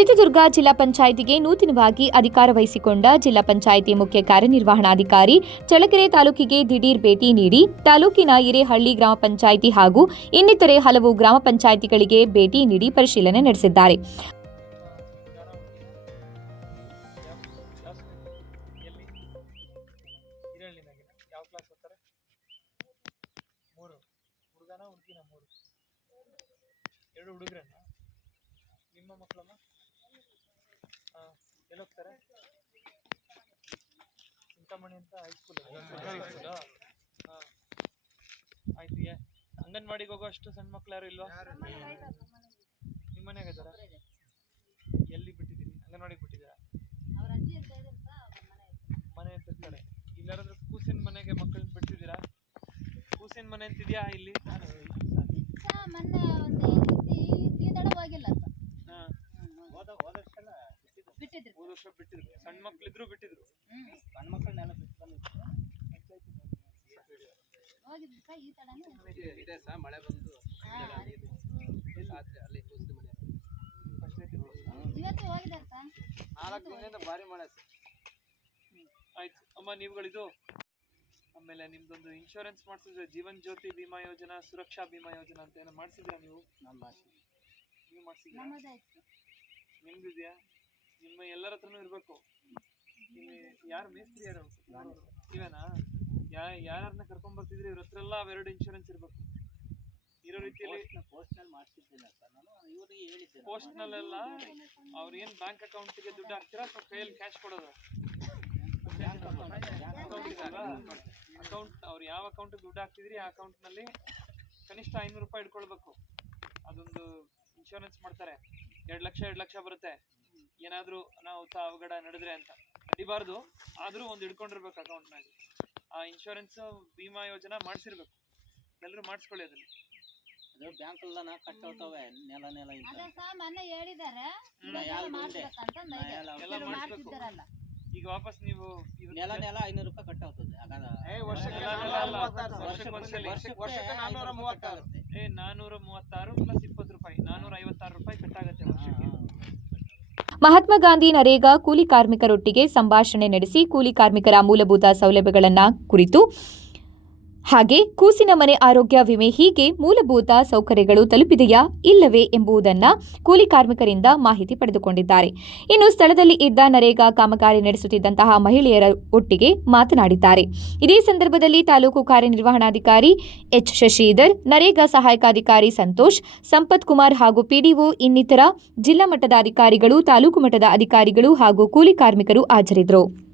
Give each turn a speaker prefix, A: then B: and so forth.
A: ಚಿತ್ರದುರ್ಗ ಜಿಲ್ಲಾ ಪಂಚಾಯಿತಿಗೆ ನೂತನವಾಗಿ ಅಧಿಕಾರ ವಹಿಸಿಕೊಂಡ ಜಿಲ್ಲಾ ಪಂಚಾಯಿತಿ ಮುಖ್ಯ ಕಾರ್ಯನಿರ್ವಹಣಾಧಿಕಾರಿ ಚಳ್ಳಕೆರೆ ತಾಲೂಕಿಗೆ ದಿಢೀರ್ ಭೇಟಿ ನೀಡಿ ತಾಲೂಕಿನ ಹಿರೇಹಳ್ಳಿ ಗ್ರಾಮ ಪಂಚಾಯಿತಿ ಹಾಗೂ ಇನ್ನಿತರೆ ಹಲವು ಗ್ರಾಮ ಪಂಚಾಯಿತಿಗಳಿಗೆ ಭೇಟಿ ನೀಡಿ ಪರಿಶೀಲನೆ ನಡೆಸಿದ್ದಾರೆ.
B: ನಿಮ್ಮ ಮಕ್ಕಳಮ್ಮ ಎಲ್ಲಿ ಹೋಗ್ತಾರೆ ಚಿಂತಾಮಣಿ ಅಂತ ಹೈಸ್ಕೂಲ್ ಹಾಂ ಆಯ್ತು ಏ ಅಂಗನವಾಡಿಗೆ ಹೋಗೋ ಅಷ್ಟು ಸಣ್ಣ ಮಕ್ಳು ಯಾರು ಇಲ್ವಾ? ನಿಮ್ಮ ಮನೆಯಾಗ ಇದ್ದಾರಾ ಎಲ್ಲಿ ಬಿಟ್ಟಿದ್ದೀರಿ? ಅಂಗನವಾಡಿಗೆ ಬಿಟ್ಟಿದ್ದೀರಾ? ಮನೆ ಹತ್ತಿರ್ತಾರೆ ಇಲ್ಲಾರಾದ್ರೂ ಕೂಸಿನ ಮನೆಗೆ ಮಕ್ಕಳನ್ನ ಬಿಟ್ಟಿದ್ದೀರಾ? ಕೂಸಿನ ಮನೆ ಅಂತಿದೆಯಾ ಇಲ್ಲಿ
C: ಸಾ ಮೊನ್ನೆ ಒಂದು ಹೆಂಡತಿ ತೀರ್ದಾಡ ಹೋಗಿಲ್ಲ ಸರ್
B: ಹಾ
C: ಬಿಟ್ಟಿದ್ರಿ
B: ಹೋದ ವರ್ಷ ಬಿಟ್ಟಿದ್ರು. ಸಣ್ಣ ಮಕ್ಳಿದ್ರು ಬಿಟ್ಟಿದ್ರು.
C: ಸಣ್ಣ ಹೋಗಿದ್ರಿ ಬಿಟ್ಟು ಈ ತಡನೇ?
D: ಇದೆ ಸಹ ಮಳೆ ಬಂದು ರಾತ್ರಿ ಅಲ್ಲಿ ಕೂಸಿದ ಮನೆ.
C: ಇವತ್ತು ಹೋಗಿದ್ದಾರೆ ಸರ್?
D: ನಾಲ್ಕು ದಿನದಿಂದ ಭಾರಿ ಮಳೆ ಸರ್.
B: ಆಯ್ತು. ಅಮ್ಮ ನೀವುಗಳಿದು? ಆಮೇಲೆ ನಿಮ್ದೊಂದು ಇನ್ಶೂರೆನ್ಸ್ ಮಾಡಿಸಿದ್ರೆ ಜೀವನ್ ಜ್ಯೋತಿ ಬಿಮಾ ಯೋಜನಾ ಸುರಕ್ಷಾ ವಿಮಾ ಯೋಜನಾ ಅಂತ ಏನೋ ಮಾಡಿಸಿದ್ರಾ ನೀವು?
D: ನಮ್ಮ ಭಾಷೆ
B: ನೀವು ಮಾಡಿಸಿದ್ರಾ? ನಿಮ್ದಿದ್ಯಾ? ನಿಮ್ಮ ಎಲ್ಲರ ಹತ್ರನೂ ಇರಬೇಕು. ಯಾರು ಮೇಸ್ತ್ರಿ ಯಾರು? ಇವೇನಾ? ಯಾ ಯಾರನ್ನ ಕರ್ಕೊಂಡ್ ಬರ್ತಿದ್ರಿ ಇವ್ರ ಹತ್ರ ಎಲ್ಲ ಅವೆರಡು ಇನ್ಶೂರೆನ್ಸ್ ಇರಬೇಕು. ಇರೋ ರೀತಿಯಲ್ಲಿ
D: ಪೋಸ್ಟ್ನಲ್ಲಿ ಮಾಡಿಸಿದ್ದಿಲ್ಲ ಸರ್ ನಾನು. ಇವರಿಗೆ ಹೇಳಿದ್ದೆ
B: ಪೋಸ್ಟ್ ನಲ್ಲೆಲ್ಲ ಅವ್ರ ಏನ್ ಬ್ಯಾಂಕ್ ಅಕೌಂಟ್ಗೆ ದುಡ್ಡು ಹಾಕ್ತೀರಾ ಅಥವಾ ಕೈಯಲ್ಲಿ ಕ್ಯಾಶ್ ಕೊಡೋದು? ಅಕೌಂಟ್ ಅವ್ರು ಯಾವ ಅಕೌಂಟ್ ದುಡ್ಡು ಹಾಕ್ತಿದ್ರಿ ಆ ಅಕೌಂಟ್ನಲ್ಲಿ ಕನಿಷ್ಠ ಐನೂರು ರೂಪಾಯಿ ಇಟ್ಕೊಳ್ಬೇಕು. ಅದೊಂದು ಇನ್ಶೂರೆನ್ಸ್ ಮಾಡ್ತಾರೆ. ಎರಡು ಲಕ್ಷ ಎರಡು ಲಕ್ಷ ಬರುತ್ತೆ. ಏನಾದ್ರೂ ಅನಾಹುತ ಅವಘಡ ನಡೆದ್ರೆ ಅಂತ. ನಡಿಬಾರ್ದು. ಆದ್ರೂ ಒಂದು ಹಿಡ್ಕೊಂಡಿರ್ಬೇಕು ಅಕೌಂಟ್ನಾಗ ಆ ಇನ್ಶೂರೆನ್ಸ್ ವಿಮಾ ಯೋಜನೆ ಮಾಡಿಸಿರ್ಬೇಕು. ಎಲ್ಲರೂ ಮಾಡಿಸ್ಕೊಳ್ಳಿ ಅದನ್ನ.
D: ಅದು ಬ್ಯಾಂಕ್ ಎಲ್ಲ ನಾ ಕಟ್ಟೋತವೆ ನೆಲ ನೆಲ ಇಂದ.
C: ಅದೇ ಸಾ ಮೊನ್ನೆ ಹೇಳಿದಾರೆ.
B: ಹ್ಮ್.
D: ಯಾವ್ದು
C: ಮಾಡ್ಬೇಕಂತ
D: ನಾ ಎಲ್ಲ
B: ಎಲ್ಲ ಮಾಡಿಸ್ಬೇಕು.
C: ಮಾಡ್ತಿದ್ದಾರಲ್ಲ
B: ಈಗ ವಾಪಸ್ ನೀವು ಇವತ್ತು
D: ನೆಲ ನೆಲ ಐನೂರು ರೂಪಾಯಿ ಕಟ್ಟೋತದೆ ಹಾಗಾದ
B: ವರ್ಷಕ್ಕೆ ನಾನ್ನೂರ ಮೂವತ್ತಾರು. ಸರ್. ವರ್ಷಕ್ಕೆ ಒಂದ್ಸಲಿ.
D: ವರ್ಷಕ್ಕೆ ನಾನ್ನೂರ ಮೂವತ್ತಾರು.
B: ಏ ನಾನೂರ ಮೂವತ್ತಾರು ಪ್ಲಸ್ ಇಪ್ಪತ್ತು ರೂಪಾಯಿ. ನಾನೂರ ಐವತ್ತಾರು ರೂಪಾಯಿ ವರ್ಷಕ್ಕೆ
A: ಮಹಾತ್ಮ ಗಾಂಧಿ ನರೇಗಾ ಕೂಲಿ ಕಾರ್ಮಿಕರೊಟ್ಟಿಗೆ ಸಂಭಾಷಣೆ ನಡೆಸಿ ಕೂಲಿ ಕಾರ್ಮಿಕರ ಮೂಲಭೂತ ಸೌಲಭ್ಯಗಳನ್ನು ಕುರಿತು ಹಾಗೆ ಕೂಸಿನ ಮನೆ ಆರೋಗ್ಯ ವಿಮೆ ಹೀಗೆ ಮೂಲಭೂತ ಸೌಕರ್ಯಗಳು ತಲುಪಿದೆಯಾ ಇಲ್ಲವೇ ಎಂಬುದನ್ನ ಕೂಲಿ ಕಾರ್ಮಿಕರಿಂದ ಮಾಹಿತಿ ಪಡೆದುಕೊಂಡಿದ್ದಾರೆ. ಇನ್ನು ಸ್ಥಳದಲ್ಲಿ ಇದ್ದ ನರೇಗಾ ಕಾಮಗಾರಿ ನಡೆಸುತ್ತಿದ್ದಂತಹ ಮಹಿಳೆಯರ ಒಟ್ಟಿಗೆ ಮಾತನಾಡಿದ್ದಾರೆ. ಇದೇ ಸಂದರ್ಭದಲ್ಲಿ ತಾಲೂಕು ಕಾರ್ಯನಿರ್ವಹಣಾಧಿಕಾರಿ ಎಚ್ ಶಶಿಧರ್, ನರೇಗಾ ಸಹಾಯಕಾಧಿಕಾರಿ ಸಂತೋಷ್, ಸಂಪತ್ ಕುಮಾರ್ ಹಾಗೂ ಪಿಡಿಒ ಇನ್ನಿತರ ಜಿಲ್ಲಾ ಮಟ್ಟದ ಅಧಿಕಾರಿಗಳು, ತಾಲೂಕು ಮಟ್ಟದ ಅಧಿಕಾರಿಗಳು ಹಾಗೂ ಕೂಲಿ ಕಾರ್ಮಿಕರು ಹಾಜರಿದ್ದರು.